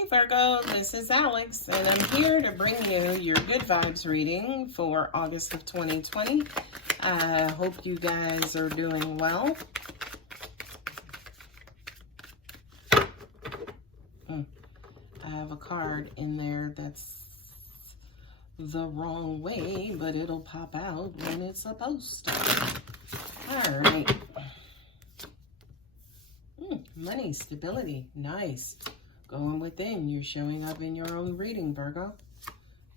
Hey Virgo, this is Alex, and I'm here to bring you your good vibes reading for August of 2020. I hope you guys are doing well. I have a card in there that's the wrong way, but it'll pop out when it's supposed to. All right. Money, stability, nice. Going within, you're showing up in your own reading, Virgo.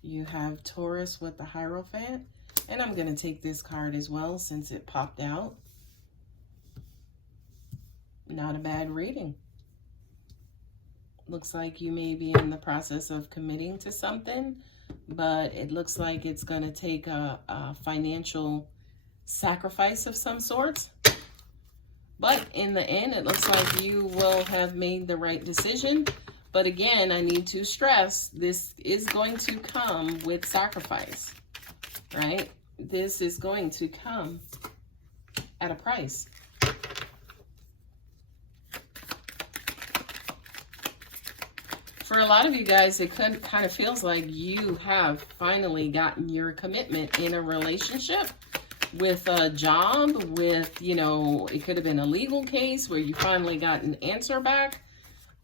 You have Taurus with the Hierophant, and I'm going to take this card as well since it popped out. Not a bad reading. Looks like you may be in the process of committing to something, but it looks like it's going to take a financial sacrifice of some sort. But in the end, it looks like you will have made the right decision. But again, I need to stress, this is going to come with sacrifice, right? This is going to come at a price. For a lot of you guys, it kind of feels like you have finally gotten your commitment in a relationship, with a job, with, you know, it could have been a legal case where you finally got an answer back.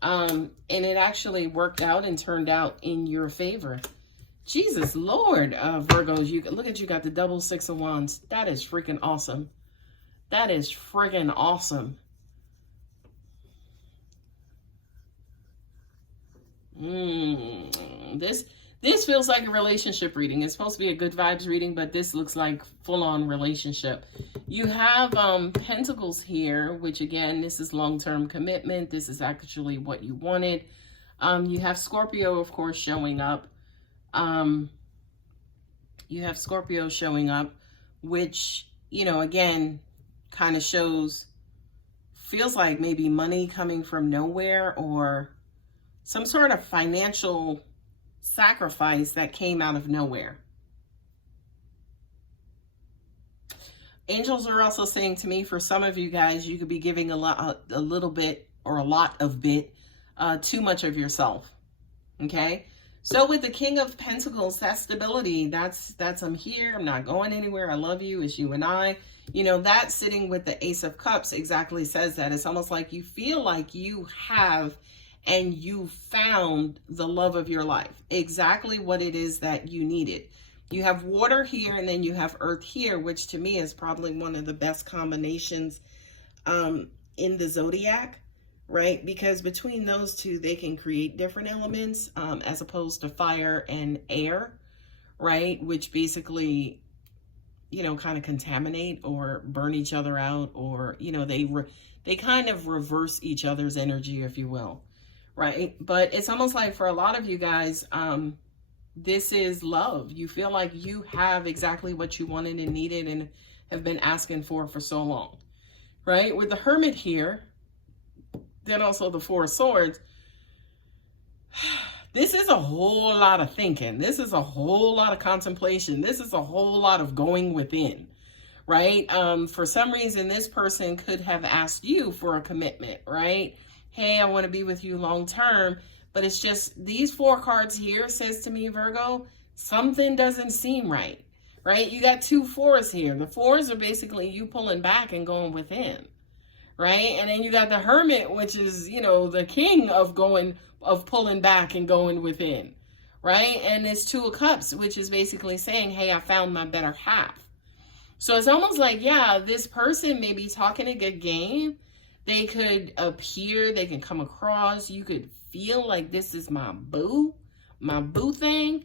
And it actually worked out and turned out in your favor. Jesus Lord, Virgos, you look at, you got the double Six of Wands. That is freaking awesome. That is freaking awesome. This feels like a relationship reading. It's supposed to be a good vibes reading, but this looks like full-on relationship. You have Pentacles here, which again, this is long-term commitment. This is actually what you wanted. You have Scorpio, of course, showing up. You have Scorpio showing up, which, you know, again, kind of feels like maybe money coming from nowhere or some sort of financial sacrifice that came out of nowhere. Angels are also saying to me, for some of you guys, you could be giving a little bit or a lot of too much of yourself. Okay, so with the King of Pentacles, that's stability. That's I'm here, I'm not going anywhere, I love you, it's you and I. You know, that sitting with the Ace of Cups exactly says that. It's almost like you feel like you have and you found the love of your life, exactly what it is that you needed. You have water here and then you have earth here, which to me is probably one of the best combinations in the zodiac, right? Because between those two, they can create different elements as opposed to fire and air, right? Which basically, you know, kind of contaminate or burn each other out, or, you know, they kind of reverse each other's energy, if you will. Right? But it's almost like for a lot of you guys, this is love. You feel like you have exactly what you wanted and needed and have been asking for so long, right? With the Hermit here, then also the Four of Swords, this is a whole lot of thinking. This is a whole lot of contemplation. This is a whole lot of going within, right? For some reason, this person could have asked you for a commitment, right? Hey, I want to be with you long term, but it's just these four cards here says to me, Virgo, something doesn't seem right, right? You got two fours here. The fours are basically you pulling back and going within, right? And then you got the Hermit, which is, you know, the king of pulling back and going within, right? And it's Two of Cups, which is basically saying, hey, I found my better half. So it's almost like, yeah, this person may be talking a good game. They could appear, they can come across, you could feel like this is my boo thing,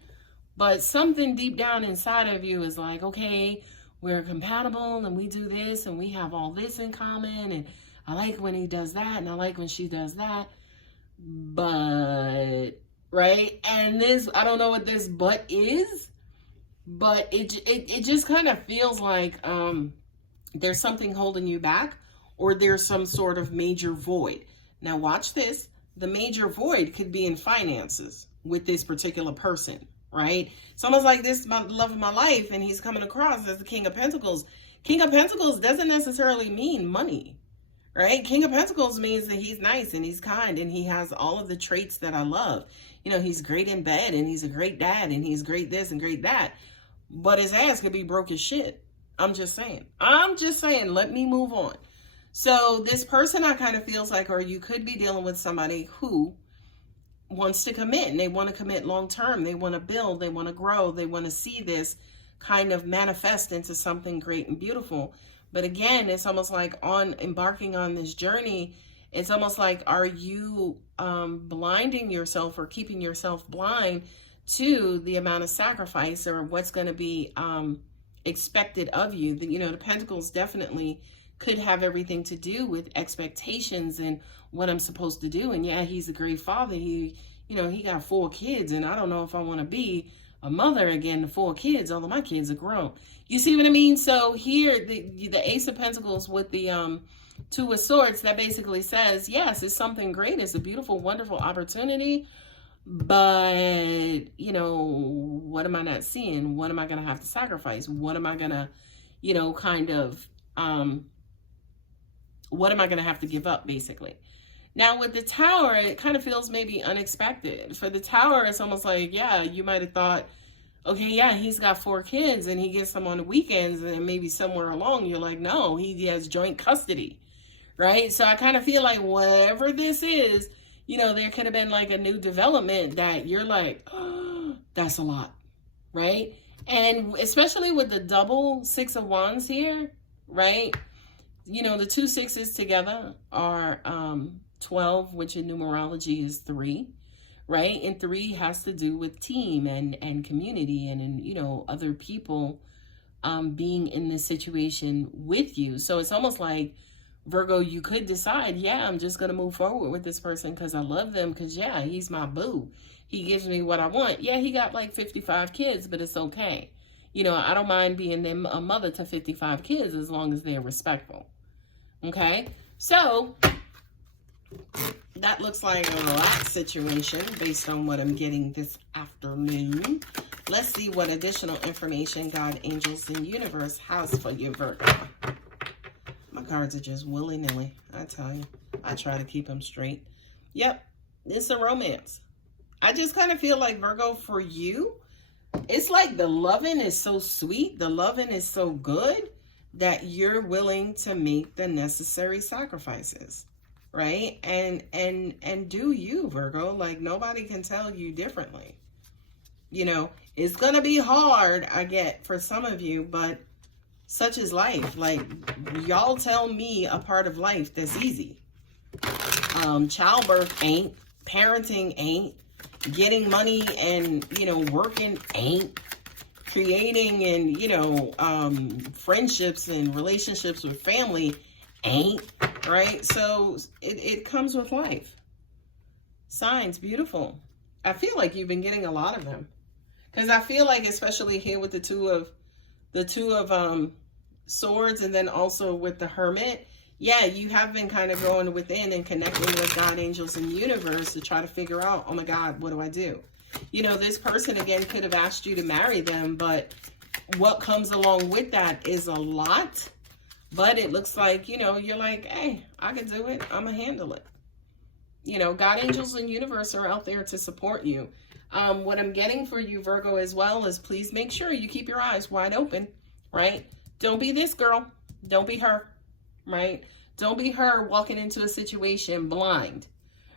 but something deep down inside of you is like, okay, we're compatible and we do this and we have all this in common, and I like when he does that and I like when she does that, but, right? And this, I don't know what this but is, but it just kind of feels like there's something holding you back, or there's some sort of major void. Now watch this. The major void could be in finances with this particular person, right? It's almost like this is my love of my life and he's coming across as the King of Pentacles. King of Pentacles doesn't necessarily mean money, right? King of Pentacles means that he's nice and he's kind and he has all of the traits that I love. You know, he's great in bed and he's a great dad and he's great this and great that. But his ass could be broke as shit. I'm just saying. Let me move on. So this person I kind of feels like, or you could be dealing with somebody who wants to commit and they want to commit long term. They want to build, they want to grow, they want to see this kind of manifest into something great and beautiful. But again, it's almost like on embarking on this journey, it's almost like, are you blinding yourself or keeping yourself blind to the amount of sacrifice or what's going to be expected of you? You know, the Pentacles definitely could have everything to do with expectations and what I'm supposed to do. And yeah, he's a great father. He got 4 kids, and I don't know if I want to be a mother again to 4 kids, although my kids are grown. You see what I mean? So here, the Ace of Pentacles with the 2 of Swords, that basically says, yes, it's something great. It's a beautiful, wonderful opportunity. But, you know, what am I not seeing? What am I going to have to sacrifice? What am I going to, you know, kind of, what am I going to have to give up, basically? Now, with the Tower, it kind of feels maybe unexpected. For the Tower, it's almost like, yeah, you might have thought, okay, yeah, he's got 4 kids and he gets them on the weekends, and maybe somewhere along you're like, no, he has joint custody, right? So I kind of feel like whatever this is, you know, there could have been like a new development that you're like, oh, that's a lot, right? And especially with the double 6 of Wands here, right? You know, the 2 6s together are 12, which in numerology is 3, right? And 3 has to do with team and community and you know, other people being in this situation with you. So it's almost like, Virgo, you could decide, yeah, I'm just going to move forward with this person because I love them, because, yeah, he's my boo. He gives me what I want. Yeah, he got like 55 kids, but it's okay. You know, I don't mind being a mother to 55 kids as long as they're respectful. Okay? So that looks like that situation based on what I'm getting this afternoon. Let's see what additional information God, angels, and universe has for you, Virgo. My cards are just willy-nilly, I tell you. I try to keep them straight. Yep, it's a romance. I just kind of feel like, Virgo, for you, it's like the loving is so sweet, the loving is so good that you're willing to make the necessary sacrifices, right? And do you, Virgo. Like, nobody can tell you differently. You know, it's going to be hard, I get, for some of you, but such is life. Like, y'all tell me a part of life that's easy. Childbirth ain't. Parenting ain't. Getting money and, you know, working ain't. Creating and, you know, friendships and relationships with family ain't. Right? So it comes with life. Signs, beautiful. I feel like you've been getting a lot of them. Because I feel like, especially here with the two of Swords, and then also with the Hermit, yeah, you have been kind of going within and connecting with God, angels, and universe to try to figure out, oh my God, what do I do? You know, this person, again, could have asked you to marry them, but what comes along with that is a lot. But it looks like, you know, you're like, hey, I can do it. I'm going to handle it. You know, God, angels, and universe are out there to support you. What I'm getting for you, Virgo, as well, is please make sure you keep your eyes wide open, right? Don't be this girl. Don't be her, right? Don't be her walking into a situation blind,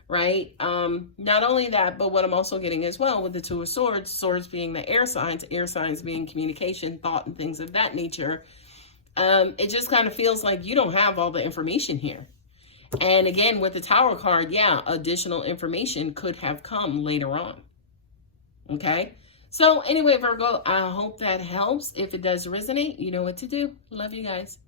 right? Not only that, but what I'm also getting as well with the 2 of Swords, Swords being the air signs being communication, thought, and things of that nature. It just kind of feels like you don't have all the information here. And again, with the Tower card, yeah, additional information could have come later on. Okay? So anyway, Virgo, I hope that helps. If it does resonate, you know what to do. Love you guys.